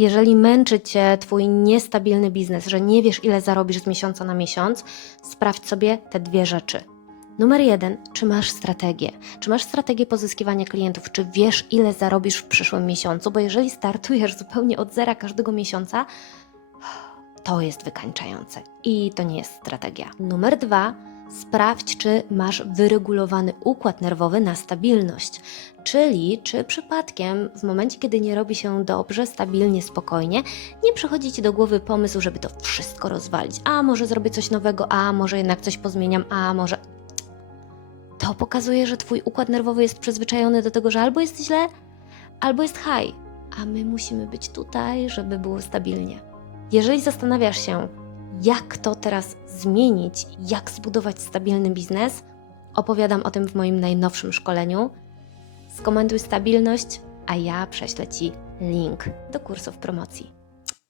Jeżeli męczy Cię Twój niestabilny biznes, że nie wiesz, ile zarobisz z miesiąca na miesiąc, sprawdź sobie te dwie rzeczy. Numer 1, czy masz strategię? Czy masz strategię pozyskiwania klientów? Czy wiesz, ile zarobisz w przyszłym miesiącu? Bo jeżeli startujesz zupełnie od zera każdego miesiąca, to jest wykańczające i to nie jest strategia. Numer 2, sprawdź, czy masz wyregulowany układ nerwowy na stabilność. Czyli czy przypadkiem w momencie, kiedy nie robi się dobrze, stabilnie, spokojnie, nie przychodzi Ci do głowy pomysł, żeby to wszystko rozwalić. A może zrobię coś nowego, a może jednak coś pozmieniam, a może... To pokazuje, że Twój układ nerwowy jest przyzwyczajony do tego, że albo jest źle, albo jest high, a my musimy być tutaj, żeby było stabilnie. Jeżeli zastanawiasz się, jak to teraz zmienić, jak zbudować stabilny biznes, opowiadam o tym w moim najnowszym szkoleniu. Skomentuj stabilność, a ja prześlę Ci link do kursu w promocji.